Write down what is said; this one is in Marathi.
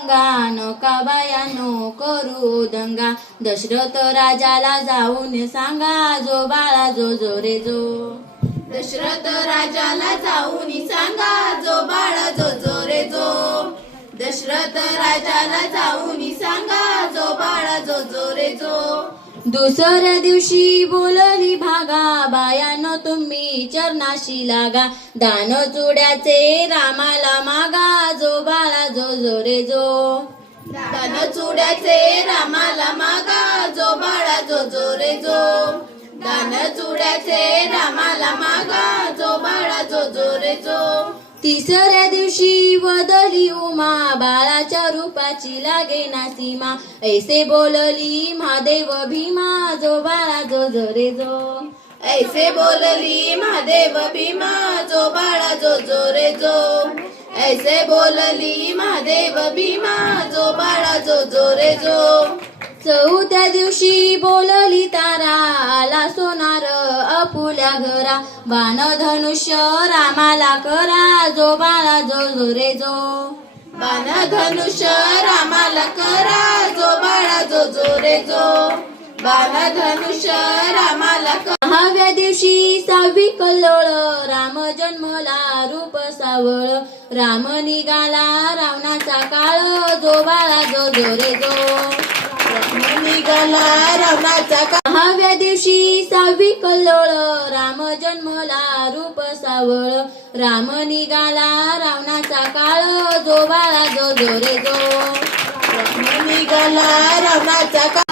गंगा नका बायानो करू दंगा. दशरथ राजाला जाऊन सांगा जो बाळा जो जो रे जो. दशरथ राजाला जाऊन सांगा जो बाळा जो जो रे जो. दशरथ राजाला जाऊन सांगा जो बाळा जो जो रे जो. दुसऱ्या दिवशी बोलली भागा बायानो तुम्ही चरणाशी लागा. दान चुड्याचे रामाला मागा. जो बाळा जो जो रे जो. दान चुड्याचे रामाला मागा जो बाळा जो जो रे जो. दान चुड्याचे रामाला मागा जो बाळा जो जो रे जो. तिसऱ्या दिवशी बदली उमा बाळाच्या रूपाची लागे ना सीमा. ऐसे बोलली महादेव भीमा जो बाळा जो जो रे जो. ऐसे बोलली महादेव भीमा जो बाळा जो जो रे जो. ऐसे बोलली महादेव भीमा जो बाळा जो जो रे जो. चौथ्या दिवशी बोलली तारा आला सोनार अपुल्या घरा बाण धनुष्य रामाला करा जो बाळा जो जो रे जो. बाण धनुष्य रामाला करा जो बाळा जो जो रे जो. बाण धनुष्य रामाला सहाव्या दिवशी सावी कल्लोळ राम जन्मला रूप सावळ. राम निघाला रावणाचा काळ जो बाळा जो जो रे जो. राम निघाला रावणाचा काळ. सहाव्या दिवशी सावी कल्लोळ राम जन्मला रूप सावळ. राम निघाला रावणाचा काळ जो बाळा जो जो रे जो. राम निघाला रावणाचा काळ.